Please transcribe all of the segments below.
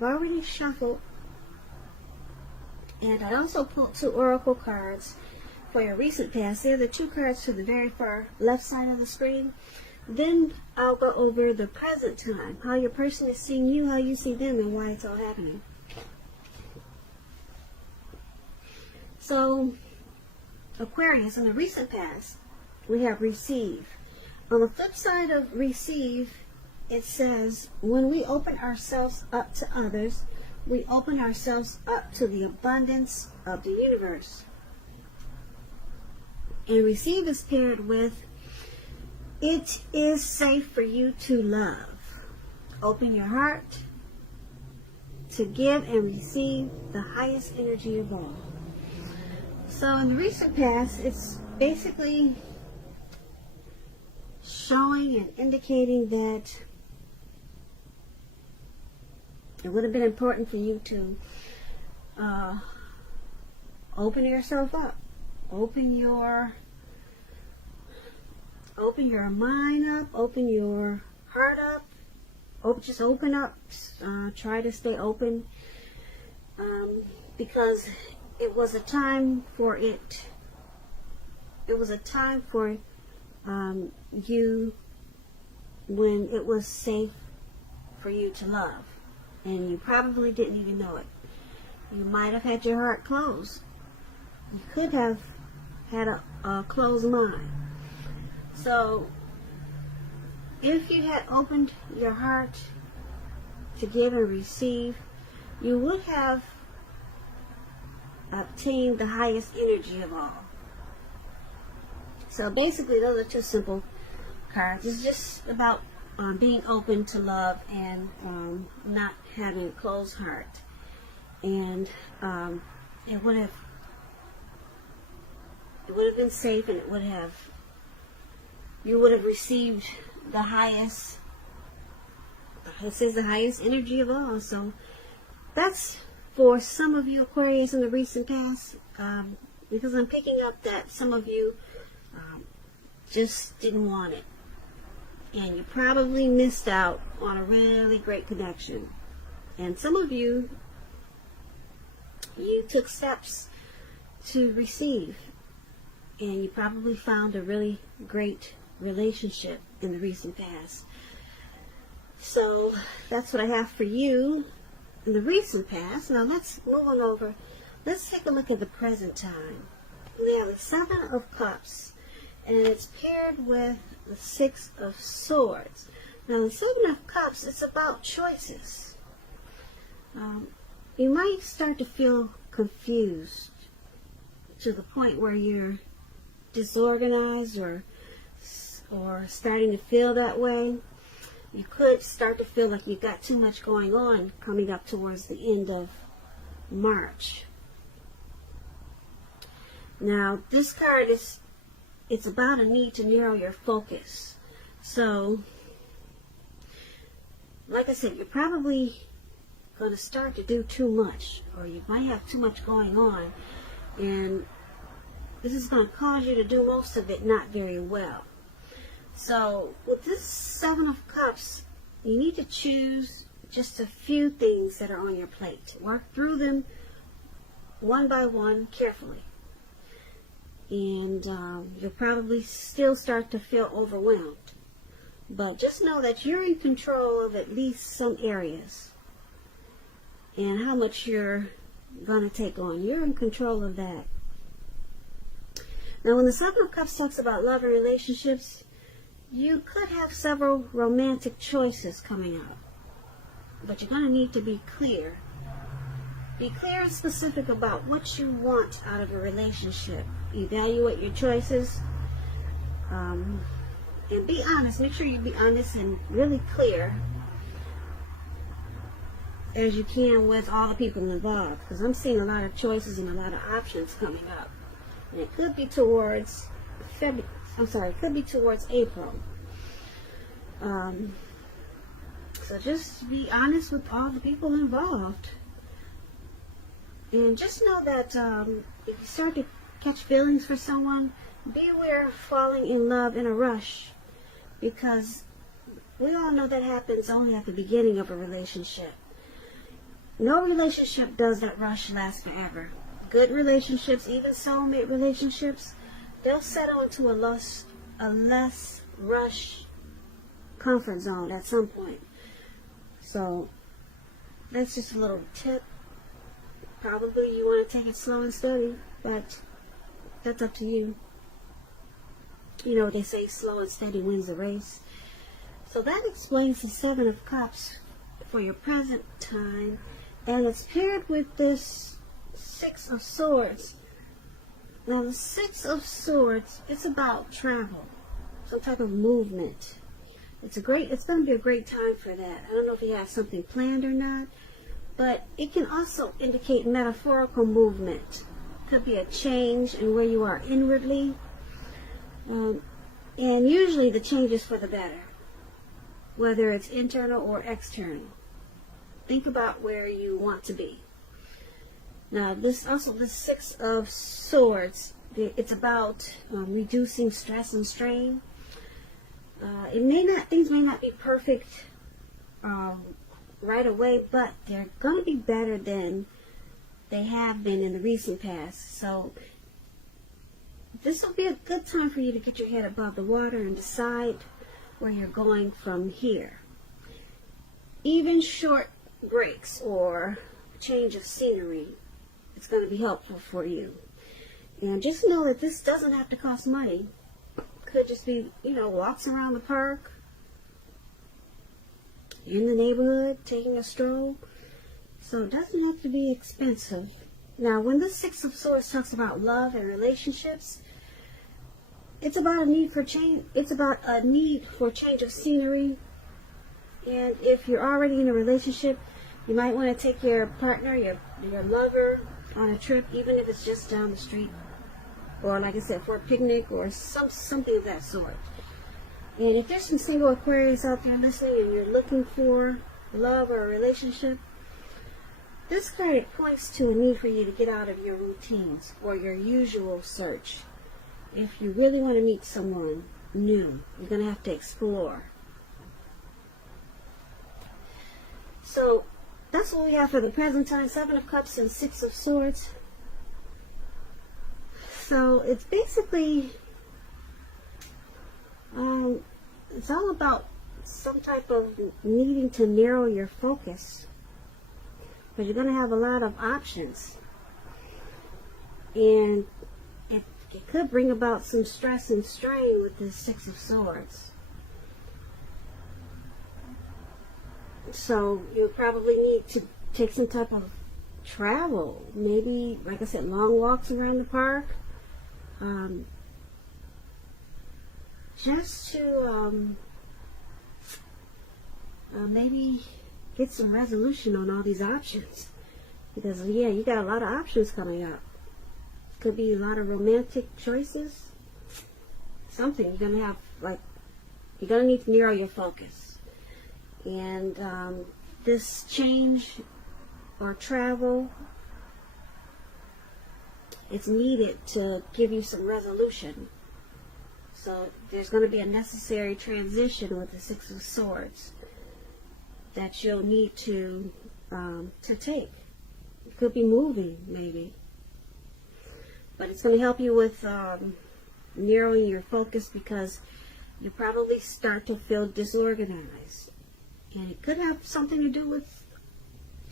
I've already shuffled, and I also pulled 2 oracle cards for your recent past. They're the 2 cards to the very far left side of the screen. Then I'll go over the present time, how your person is seeing you, how you see them, and why it's all happening. So, Aquarius, in the recent past, we have receive. On the flip side of receive, it says, when we open ourselves up to others, we open ourselves up to the abundance of the universe. And receive is paired with, it is safe for you to love. Open your heart to give and receive the highest energy of all. So in the recent past, it's basically showing and indicating that it would have been important for you to open yourself up. Open your mind up, open your heart up, just open up, try to stay open, because it was a time for you when it was safe for you to love, and you probably didn't even know it. You might have had your heart closed. You could have had a closed mind. So, if you had opened your heart to give and receive, you would have obtained the highest energy of all. So basically, those are 2 simple cards. It's just about being open to love and not having a closed heart. And it would have been safe, and you would have received the highest, it says the highest energy of all. So that's for some of you Aquarius in the recent past, because I'm picking up that some of you just didn't want it, and you probably missed out on a really great connection. And some of you took steps to receive, and you probably found a really great relationship in the recent past. So that's what I have for you in the recent past. Now let's move on over. Let's take a look at the present time. We have the 7 of Cups, and it's paired with the 6 of Swords. Now the 7 of Cups, it's about choices. You might start to feel confused to the point where you're disorganized or starting to feel that way. You could start to feel like you got too much going on coming up towards the end of March. Now, this card it's about a need to narrow your focus. So, like I said, you're probably going to start to do too much, or you might have too much going on, and this is going to cause you to do most of it not very well. So with this 7 of Cups, you need to choose just a few things that are on your plate. Work through them one by one carefully. And you'll probably still start to feel overwhelmed. But just know that you're in control of at least some areas. And how much you're going to take on. You're in control of that. Now when the 7 of Cups talks about love and relationships, you could have several romantic choices coming up, but you're going to need to be clear. Be clear and specific about what you want out of a relationship. Evaluate your choices, and be honest. Make sure you be honest and really clear as you can with all the people involved, because I'm seeing a lot of choices and a lot of options coming up. And it could be towards it could be towards April. So just be honest with all the people involved. And just know that if you start to catch feelings for someone, be aware of falling in love in a rush. Because we all know that happens only at the beginning of a relationship. no relationship does that rush last forever. Good relationships, even soulmate relationships, they'll settle into a less rush comfort zone at some point. So that's just a little tip. Probably you want to take it slow and steady, but that's up to you. You know what they say, slow and steady wins the race. So that explains the Seven of Cups for your present time. And it's paired with this Six of Swords. Now the Six of Swords, it's about travel, some type of movement. It's going to be a great time for that. I don't know if you have something planned or not, but it can also indicate metaphorical movement. Could be a change in where you are inwardly. And usually the change is for the better, whether it's internal or external. Think about where you want to be. Now, this Six of Swords, it's about reducing stress and strain. Things may not be perfect right away, but they're going to be better than they have been in the recent past. So this will be a good time for you to get your head above the water and decide where you're going from here. Even short breaks or change of scenery, it's going to be helpful for you. And just know that this doesn't have to cost money. Could just be, walks around the park, in the neighborhood, taking a stroll. So it doesn't have to be expensive. Now, when the Six of Swords talks about love and relationships, it's about a need for change. It's about a need for change of scenery. And if you're already in a relationship, you might want to take your partner, your lover, on a trip, even if it's just down the street, or like I said, for a picnic or something of that sort. And if there's some single Aquarius out there listening and you're looking for love or a relationship, this card, it points to a need for you to get out of your routines or your usual search. If you really want to meet someone new, you're going to have to explore. So that's what we have for the present time. Seven of Cups and Six of Swords. So it's basically, it's all about some type of needing to narrow your focus. But you're going to have a lot of options. And it could bring about some stress and strain with this Six of Swords. So you'll probably need to take some type of travel. Maybe, like I said, long walks around the park. Just to maybe get some resolution on all these options. Because, yeah, you got a lot of options coming up. Could be a lot of romantic choices. Something you're going to have, you're going to need to narrow your focus. And this change or travel, it's needed to give you some resolution. So there's going to be a necessary transition with the Six of Swords that you'll need to take. It could be moving, maybe. But it's going to help you with narrowing your focus, because you probably start to feel disorganized. And it could have something to do with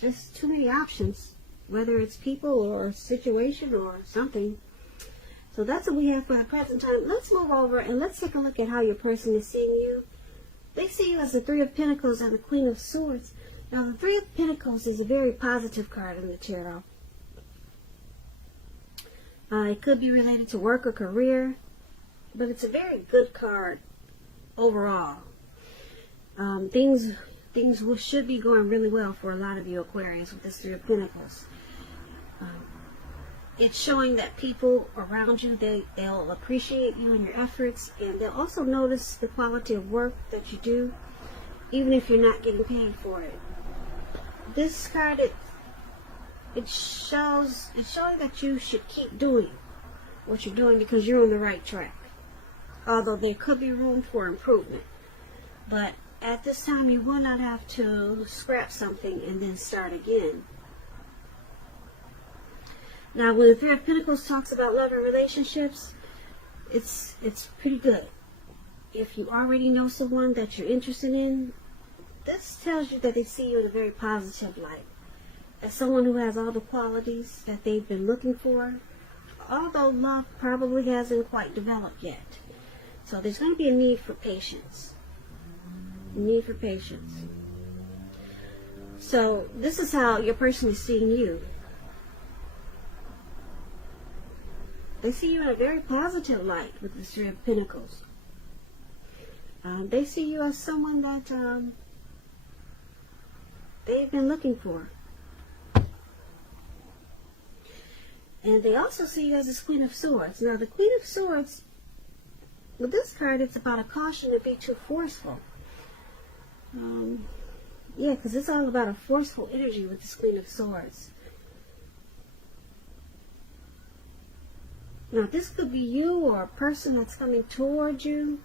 just too many options, whether it's people or situation or something. So that's what we have for the present time. Let's move over and let's take a look at how your person is seeing you. They see you as the Three of Pentacles and the Queen of Swords. Now, the Three of Pentacles is a very positive card in the tarot. It could be related to work or career, but it's a very good card overall. Things should be going really well for a lot of you Aquarius with this Three of Pentacles. It's showing that people around you, they'll appreciate you and your efforts, and they'll also notice the quality of work that you do, even if you're not getting paid for it. This card, it's showing that you should keep doing what you're doing because you're on the right track. Although there could be room for improvement. But at this time, you will not have to scrap something and then start again. Now, when the Three of Pentacles talks about love and relationships, it's pretty good. If you already know someone that you're interested in, this tells you that they see you in a very positive light. As someone who has all the qualities that they've been looking for, although love probably hasn't quite developed yet. So there's going to be a need for patience. Need for patience. So this is how your person is seeing you. They see you in a very positive light with the Three of Pentacles. They see you as someone that they've been looking for. And they also see you as the Queen of Swords. Now, the Queen of Swords, with this card, it's about a caution to be too forceful. Yeah, because it's all about a forceful energy with this Queen of Swords. Now, this could be you or a person that's coming towards you.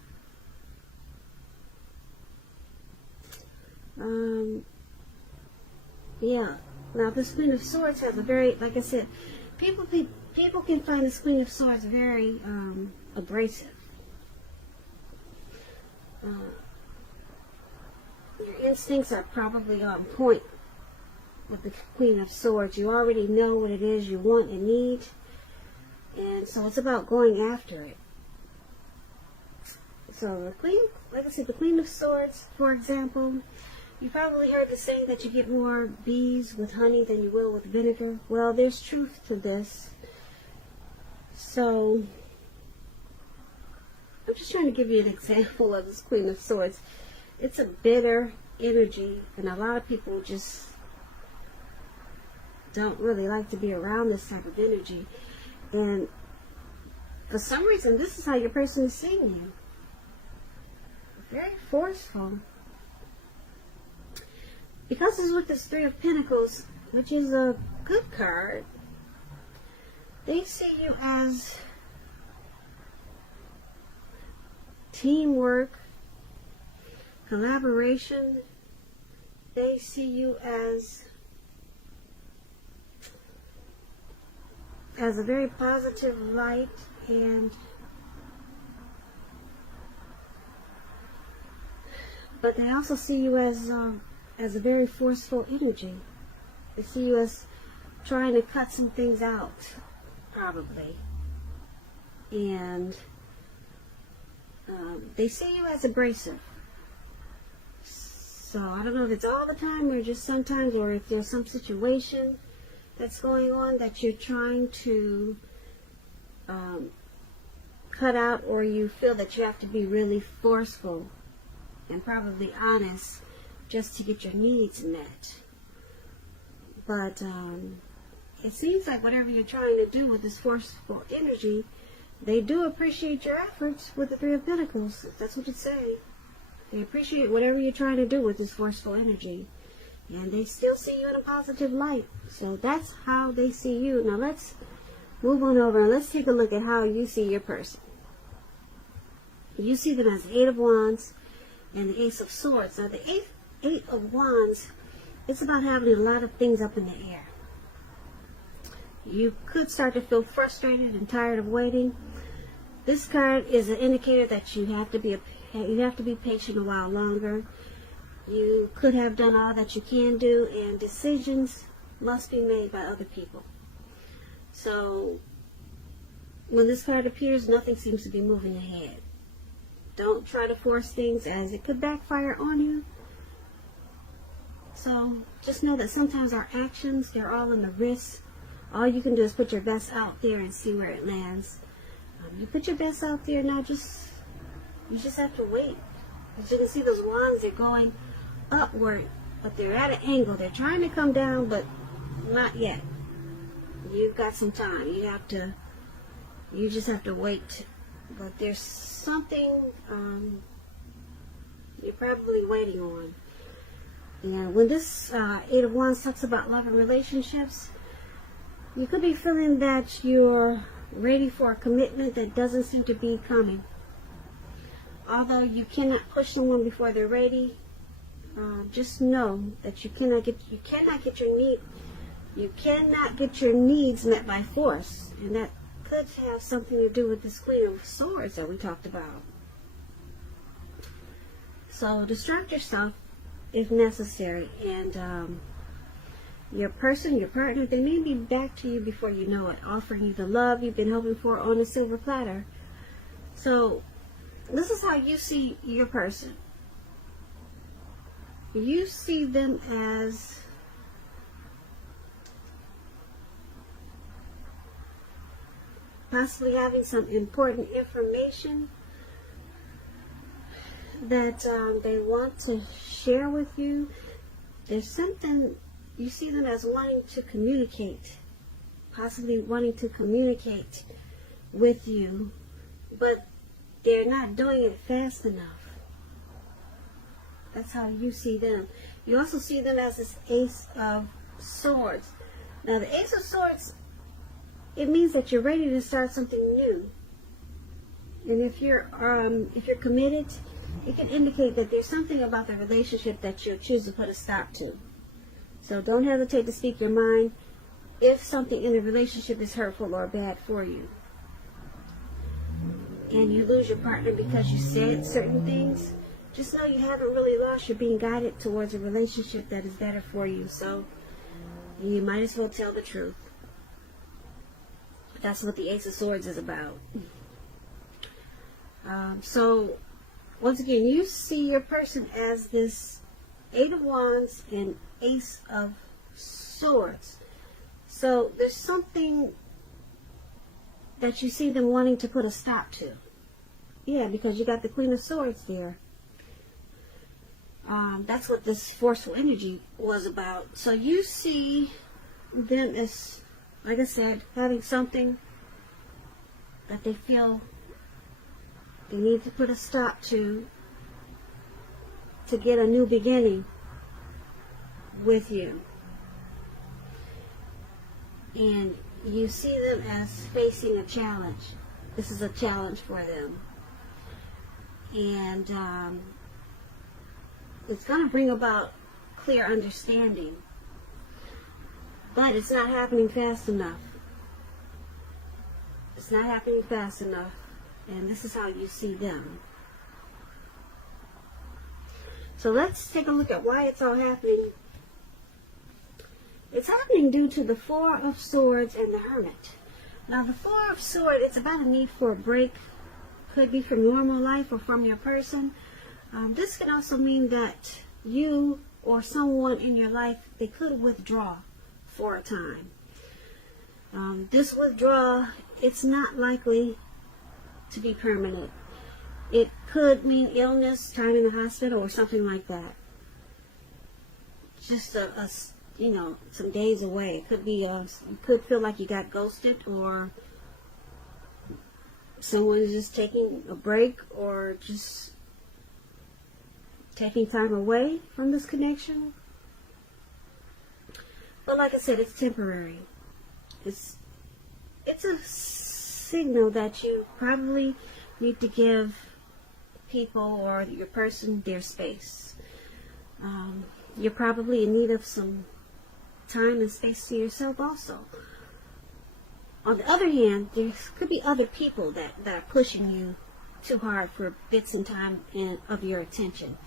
Yeah. Now, this Queen of Swords has a very, like I said, people can find this Queen of Swords very abrasive. Your instincts are probably on point with the Queen of Swords. You already know what it is you want and need. And so it's about going after it. So the Queen, like I said, the Queen of Swords, for example, you probably heard the saying that you get more bees with honey than you will with vinegar. Well, there's truth to this. So I'm just trying to give you an example of this Queen of Swords. It's a bitter energy, and a lot of people just don't really like to be around this type of energy. And for some reason, this is how your person is seeing you. Very forceful. Because it's with this Three of Pentacles, which is a good card, they see you as teamwork, collaboration. They see you as a very positive light, but they also see you as a very forceful energy. They see you as trying to cut some things out, probably, and they see you as abrasive. So I don't know if it's all the time or just sometimes, or if there's some situation that's going on that you're trying to cut out, or you feel that you have to be really forceful and probably honest just to get your needs met. But it seems like whatever you're trying to do with this forceful energy, they do appreciate your efforts with the Three of Pentacles. That's what it says. They appreciate whatever you're trying to do with this forceful energy. And they still see you in a positive light. So that's how they see you. Now let's move on over and let's take a look at how you see your person. You see them as the Eight of Wands and the Ace of Swords. Now the Eight of Wands, it's about having a lot of things up in the air. You could start to feel frustrated and tired of waiting. This card is an indicator that you have to be patient a while longer. You could have done all that you can do, and decisions must be made by other people. So when this card appears, nothing seems to be moving ahead. Don't try to force things, as it could backfire on you. So just know that sometimes our actions, they're all in the wrist. All you can do is put your best out there and see where it lands. You put your best out there, now you just have to wait. As you can see, those wands, they're going upward, but they're at an angle. They're trying to come down, but not yet. You've got some time. You just have to wait. But there's something you're probably waiting on. And when this Eight of Wands talks about love and relationships, you could be feeling that you're ready for a commitment that doesn't seem to be coming. Although you cannot push someone before they're ready, just know that you cannot get your need You cannot get your needs met by force, and that could have something to do with this Queen of Swords that we talked about. So distract yourself if necessary, and your person, your partner, they may be back to you before you know it, offering you the love you've been hoping for on a silver platter. So this is how you see your person. You see them as possibly having some important information that they want to share with you. There's something, you see them as wanting to communicate, possibly wanting to communicate with you, but they're not doing it fast enough. That's how you see them. You also see them as this Ace of Swords. Now the Ace of Swords, it means that you're ready to start something new. And if you're committed, it can indicate that there's something about the relationship that you'll choose to put a stop to. So don't hesitate to speak your mind if something in the relationship is hurtful or bad for you. And you lose your partner because you said certain things, just know you haven't really lost. You're being guided towards a relationship that is better for you. So you might as well tell the truth. That's what the Ace of Swords is about. So once again, you see your person as this Eight of Wands and Ace of Swords. So there's something that you see them wanting to put a stop to. Yeah, because you got the Queen of Swords there. That's what this forceful energy was about. So you see them as, like I said, having something that they feel they need to put a stop to get a new beginning with you. And you see them as facing a challenge. This is a challenge for them. And it's going to bring about clear understanding. But it's not happening fast enough. It's not happening fast enough. And this is how you see them. So let's take a look at why it's all happening. It's happening due to the Four of Swords and the Hermit. Now the Four of Swords, it's about a need for a break. Could be from normal life or from your person. This can also mean that you or someone in your life, they could withdraw for a time. This withdrawal, it's not likely to be permanent. It could mean illness, time in the hospital, or something like that. Just some days away. It could be you could feel like you got ghosted, or someone's just taking a break, or just taking time away from this connection. But like I said, it's temporary. It's a signal that you probably need to give people or your person their space. You're probably in need of some time and space to yourself also. On the other hand, there could be other people that are pushing you too hard for bits and time of your attention.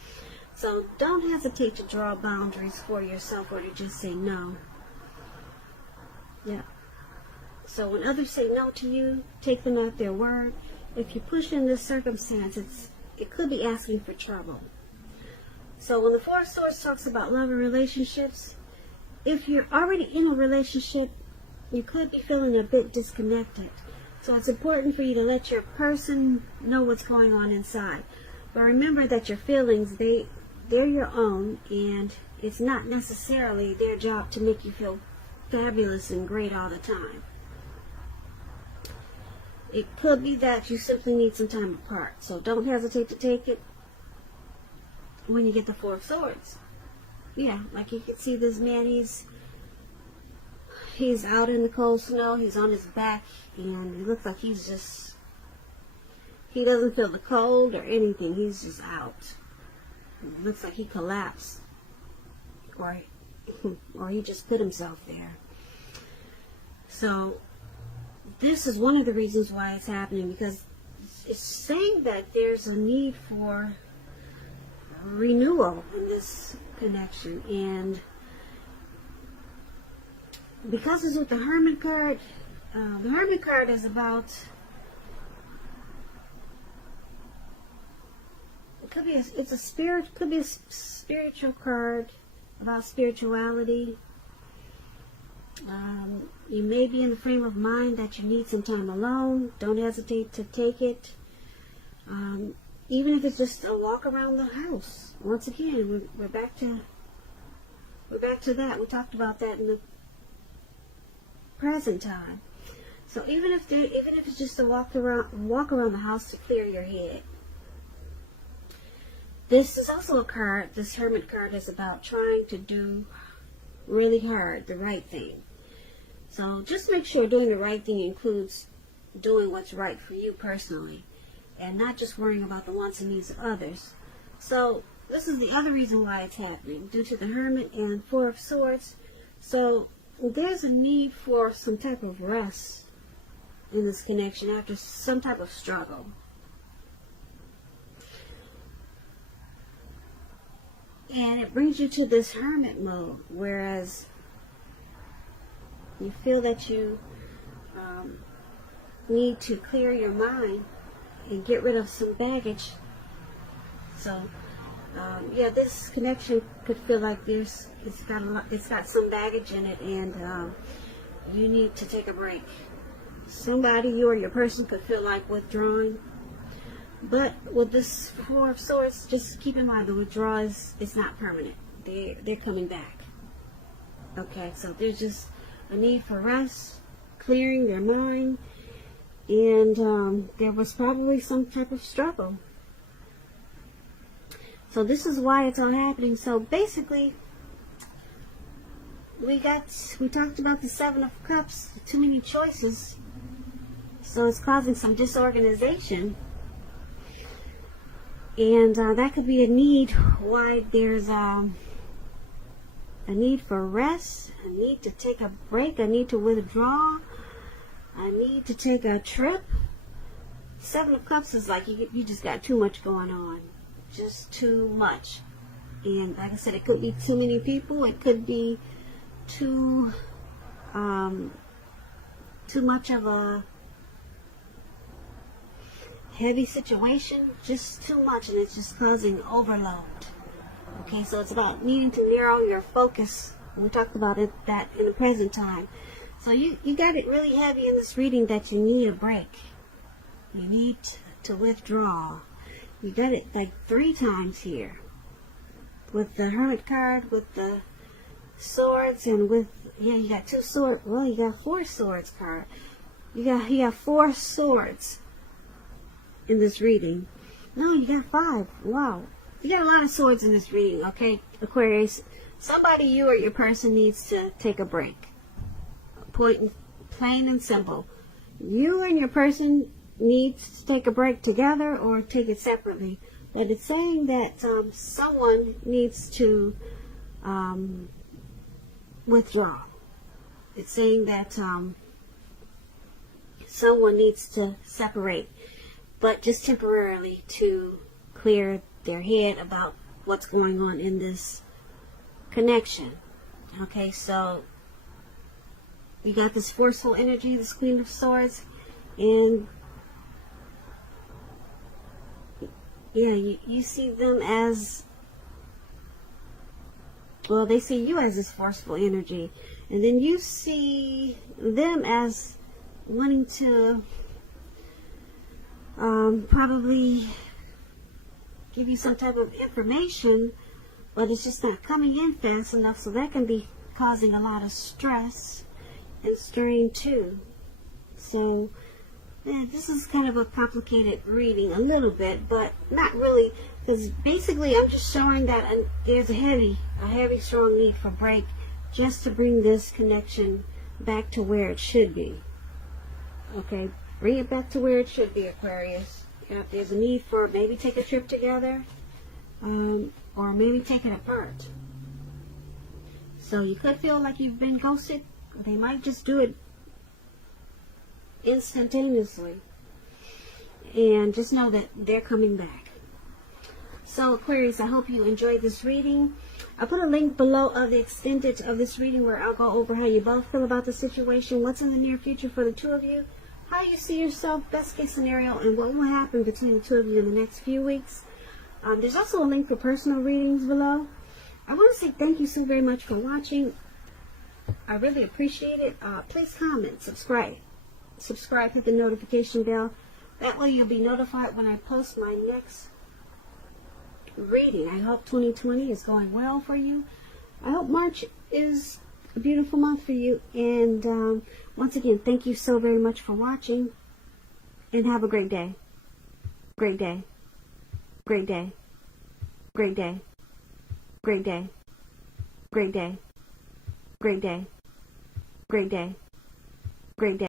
So don't hesitate to draw boundaries for yourself or to just say no. Yeah. So when others say no to you, take them at their word. If you push in this circumstance, it could be asking for trouble. So when the Four of Swords talks about love and relationships, if you're already in a relationship, you could be feeling a bit disconnected. So it's important for you to let your person know what's going on inside. But remember that your feelings, they're your own, and it's not necessarily their job to make you feel fabulous and great all the time. It could be that you simply need some time apart. So don't hesitate to take it when you get the Four of Swords. Yeah, like you can see this man, he's out in the cold snow, he's on his back, and it looks like he doesn't feel the cold or anything, he's just out. It looks like he collapsed, or he just put himself there. So this is one of the reasons why it's happening, because it's saying that there's a need for renewal in this connection. And because it's with the Hermit card, the Hermit card is about, it could be a spiritual card about spirituality. You may be in the frame of mind that you need some time alone. Don't hesitate to take it. Even if it's just a walk around the house. Once again, we're back to that. We talked about that in the present time. So even if it's just a walk around the house to clear your head. This is also a card. This Hermit card is about trying to do really hard the right thing. So just make sure doing the right thing includes doing what's right for you personally, and not just worrying about the wants and needs of others. So this is the other reason why it's happening, due to the Hermit and Four of Swords. So there's a need for some type of rest in this connection after some type of struggle. And it brings you to this Hermit mode, whereas you feel that you need to clear your mind and get rid of some baggage. So yeah, this connection could feel like it's got some baggage in it, and you need to take a break. Somebody, you or your person, could feel like withdrawing. But with this Four of Swords, just keep in mind the withdrawal is not permanent. They're coming back. Okay, so there's just a need for rest, clearing their mind, and there was probably some type of struggle. So this is why it's all happening. So basically, we talked about the Seven of Cups, too many choices. So it's causing some disorganization. And that could be a need why there's a need for rest, a need to take a break, a need to withdraw, a need to take a trip. Seven of Cups is like you just got too much going on. Just too much. And like I said, it could be too many people. It could be too much of a heavy situation, just too much, and it's just causing overload. Okay, so it's about needing to narrow your focus. We talked about that in the present time. So you got it really heavy in this reading that you need a break. You need to withdraw. You got it like 3 times here. With the Hermit card, with the swords, and with, yeah, you got 2 swords. Well, you got 4 swords card. You got 4 swords in this reading. No, you got 5. Wow. You got a lot of swords in this reading, okay, Aquarius? Somebody, you or your person, needs to take a break. Plain and simple. You and your person need to take a break together or take it separately. But it's saying that someone needs to withdraw. It's saying that someone needs to separate, but just temporarily, to clear their head about what's going on in this connection. Okay, so you got this forceful energy, this Queen of Swords, and yeah, you see them as, well, they see you as this forceful energy, and then you see them as wanting to probably give you some type of information, but it's just not coming in fast enough, so that can be causing a lot of stress and strain too. So yeah, this is kind of a complicated reading a little bit, but not really, because basically I'm just showing that there's a heavy strong need for break, just to bring this connection back to where it should be. Okay, bring it back to where it should be, Aquarius. If there's a need for maybe take a trip together, or maybe take it apart. So you could feel like you've been ghosted. They might just do it instantaneously. And just know that they're coming back. So Aquarius, I hope you enjoyed this reading. I put a link below of the extended of this reading where I'll go over how you both feel about the situation, what's in the near future for the two of you, how you see yourself, best case scenario, and what will happen between the two of you in the next few weeks. There's also a link for personal readings below. I want to say thank you so very much for watching. I really appreciate it. Please comment, subscribe, hit the notification bell. That way you'll be notified when I post my next reading. I hope 2020 is going well for you. I hope March is a beautiful month for you. And once again, thank you so very much for watching. And have a great day. Great day. Great day. Great day. Great day. Great day. Great day. Great day. Great day.